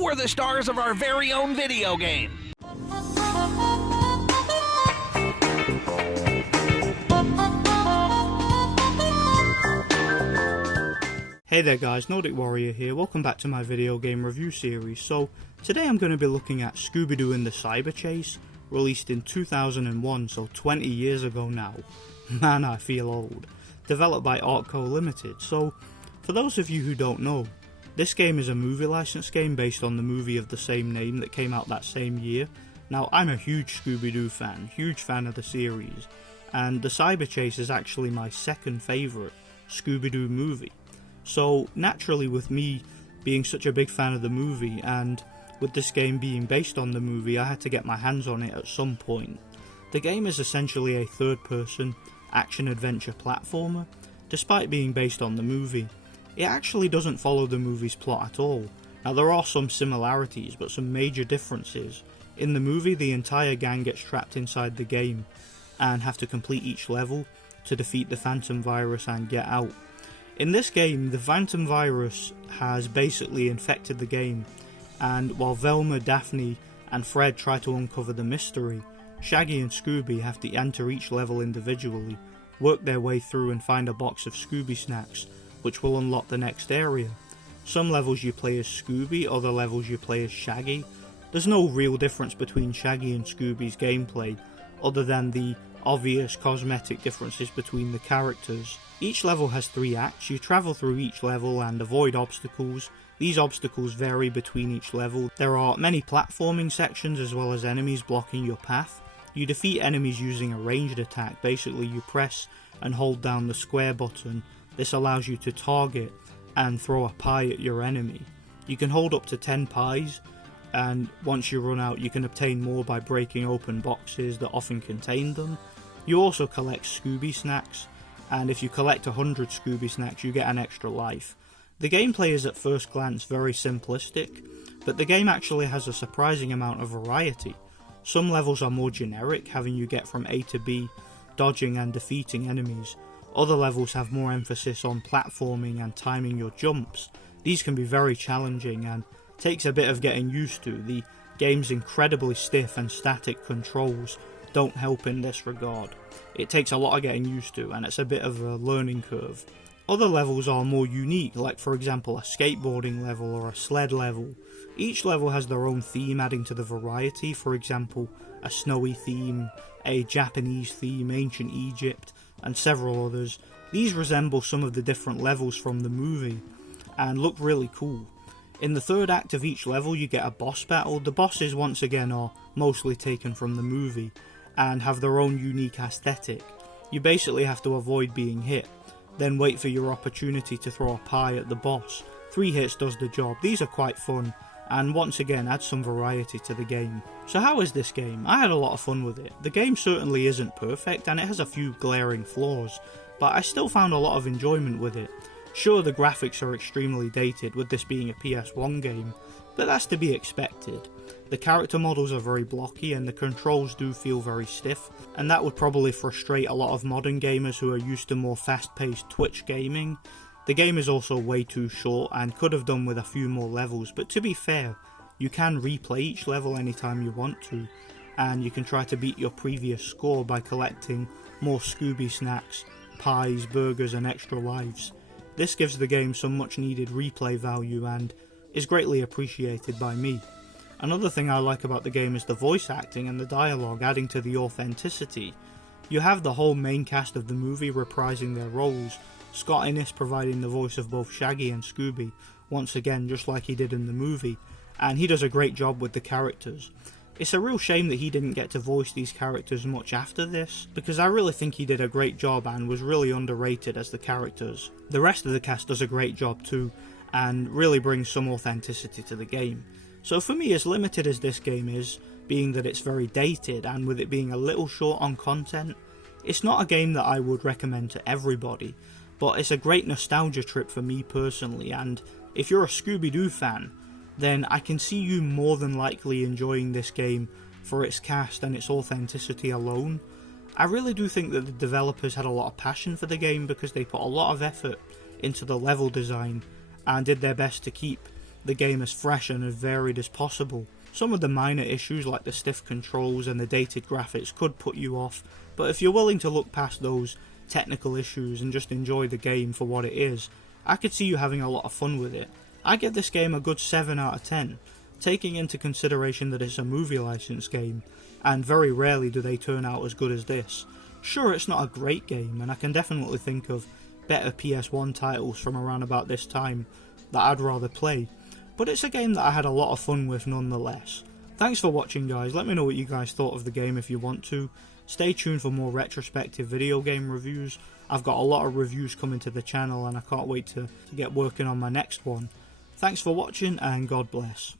We're the stars of our very own video game. Hey there guys, Nordic Warrior here, welcome back to my video game review series. So, today I'm going to be looking at Scooby-Doo and the Cyber Chase, released in 2001, so 20 years ago now. Man, I feel old. Developed by Artco Limited. So, for those of you who don't know, this game is a movie license game based on the movie of the same name that came out that same year. Now, I'm a huge Scooby-Doo fan, huge fan of the series, and the Cyber Chase is actually my second favourite Scooby-Doo movie. So naturally, with me being such a big fan of the movie and with this game being based on the movie, I had to get my hands on it at some point. The game is essentially a third-person action-adventure platformer. Despite being based on the movie, it actually doesn't follow the movie's plot at all. Now, there are some similarities, but some major differences. In the movie, the entire gang gets trapped inside the game and have to complete each level to defeat the Phantom Virus and get out. In this game, the Phantom Virus has basically infected the game, and while Velma, Daphne and Fred try to uncover the mystery, Shaggy and Scooby have to enter each level individually, work their way through and find a box of Scooby snacks, which will unlock the next area. Some levels you play as Scooby, other levels you play as Shaggy. There's no real difference between Shaggy and Scooby's gameplay, other than the obvious cosmetic differences between the characters. Each level has 3 acts. You travel through each level and avoid obstacles. These obstacles vary between each level. There are many platforming sections as well as enemies blocking your path. You defeat enemies using a ranged attack. Basically, you press and hold down the square button. This allows you to target and throw a pie at your enemy. You can hold up to 10 pies, and once you run out you can obtain more by breaking open boxes that often contain them. You also collect Scooby snacks, and if you collect 100 Scooby snacks you get an extra life. The gameplay is at first glance very simplistic, but the game actually has a surprising amount of variety. Some levels are more generic, having you get from A to B, dodging and defeating enemies. Other levels have more emphasis on platforming and timing your jumps. These can be very challenging and takes a bit of getting used to. The game's incredibly stiff and static controls don't help in this regard. It takes a lot of getting used to, and it's a bit of a learning curve. Other levels are more unique, like for example a skateboarding level or a sled level. Each level has their own theme, adding to the variety. For example, a snowy theme, a Japanese theme, ancient Egypt, and several others. These resemble some of the different levels from the movie and look really cool. In the third act of each level you get a boss battle. The bosses once again are mostly taken from the movie and have their own unique aesthetic. You basically have to avoid being hit, then wait for your opportunity to throw a pie at the boss. 3 hits does the job. These are quite fun and once again add some variety to the game. So how is this game? I had a lot of fun with it. The game certainly isn't perfect and it has a few glaring flaws, but I still found a lot of enjoyment with it. Sure, the graphics are extremely dated, with this being a PS1 game, but that's to be expected. The character models are very blocky and the controls do feel very stiff, and that would probably frustrate a lot of modern gamers who are used to more fast-paced Twitch gaming. The game is also way too short and could have done with a few more levels, but to be fair, you can replay each level anytime you want to, and you can try to beat your previous score by collecting more Scooby snacks, pies, burgers and extra lives. This gives the game some much needed replay value and is greatly appreciated by me. Another thing I like about the game is the voice acting and the dialogue, adding to the authenticity. You have the whole main cast of the movie reprising their roles, Scott Innes providing the voice of both Shaggy and Scooby, once again just like he did in the movie, and he does a great job with the characters. It's a real shame that he didn't get to voice these characters much after this, because I really think he did a great job and was really underrated as the characters. The rest of the cast does a great job too, and really brings some authenticity to the game. So for me, as limited as this game is, being that it's very dated and with it being a little short on content, it's not a game that I would recommend to everybody, but it's a great nostalgia trip for me personally, and if you're a Scooby-Doo fan, then I can see you more than likely enjoying this game for its cast and its authenticity alone. I really do think that the developers had a lot of passion for the game because they put a lot of effort into the level design and did their best to keep the game as fresh and as varied as possible. Some of the minor issues like the stiff controls and the dated graphics could put you off, but if you're willing to look past those technical issues and just enjoy the game for what it is, I could see you having a lot of fun with it. I give this game a good 7 out of 10, taking into consideration that it's a movie license game, and very rarely do they turn out as good as this. Sure, it's not a great game, and I can definitely think of better PS1 titles from around about this time that I'd rather play, but it's a game that I had a lot of fun with nonetheless. Thanks for watching, guys. Let me know what you guys thought of the game if you want to. Stay tuned for more retrospective video game reviews. I've got a lot of reviews coming to the channel and I can't wait to get working on my next one. Thanks for watching and God bless.